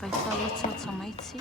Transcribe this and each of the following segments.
Vai to Almighty.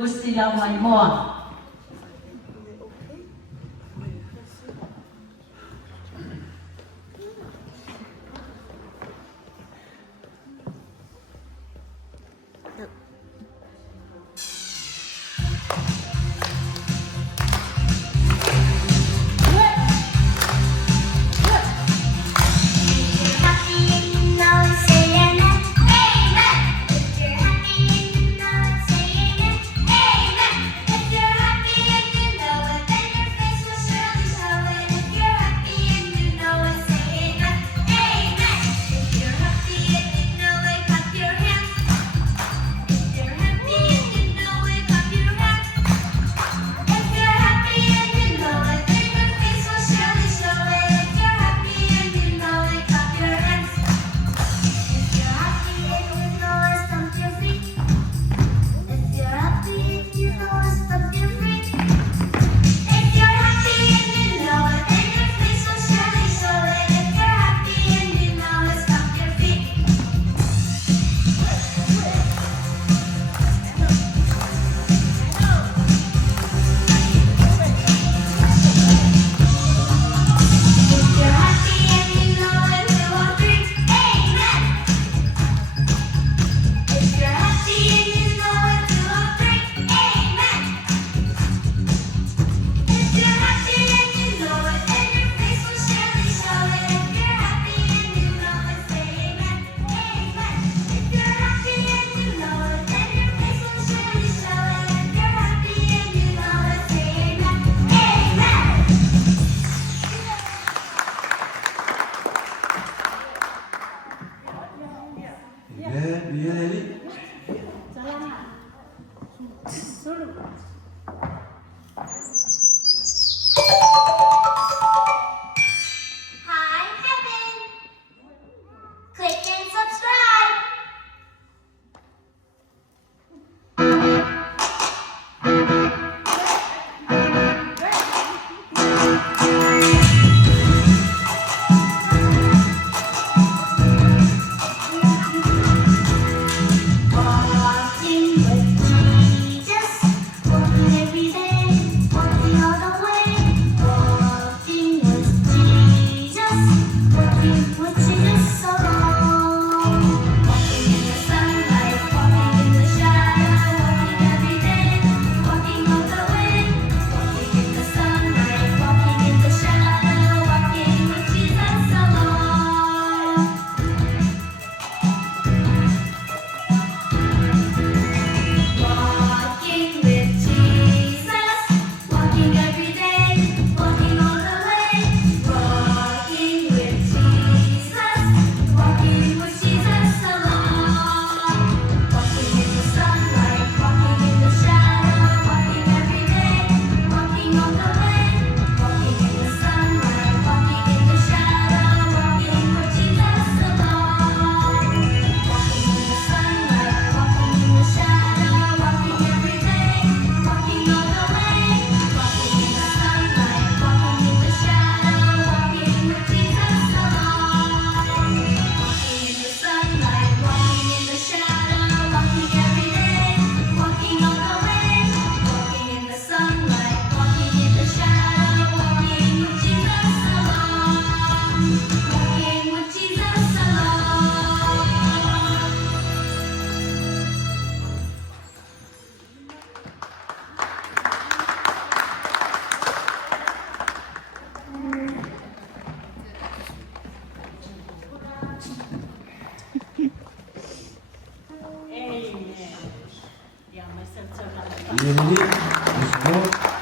Usila Maimoa. Salah. Suruh. Hi, Heaven. Click and subscribe. Walking with Jesus, walking every day, walking all the way. Walking with Jesus, walking with Jesus alone. Walking in the sunlight, walking in the shadow, walking every day, walking all the way. Walking in the sunlight, walking in the shadow, walking with Jesus alone. Walking with Jesus, walking every day, walking all the way. Walking with Jesus, walking with Jesus alone. Walking in the sunlight, walking in the shadow, walking every day, walking all the way. Walking in the sunlight, walking in the shadow, walking with Jesus alone. Walking in the sunlight, walking in the shadow, walking every day, walking all the way. Walking in the sunlight, walking in the shadow, walking with Jesus alone. Walking in the sunlight, walking in the shadow, walking every day, walking all the way. Walking in the sunlight, walking in the shadow, walking with Jesus alone. Walking with Jesus alone. Amen. Ja, my serce Євгеній, Вишньов,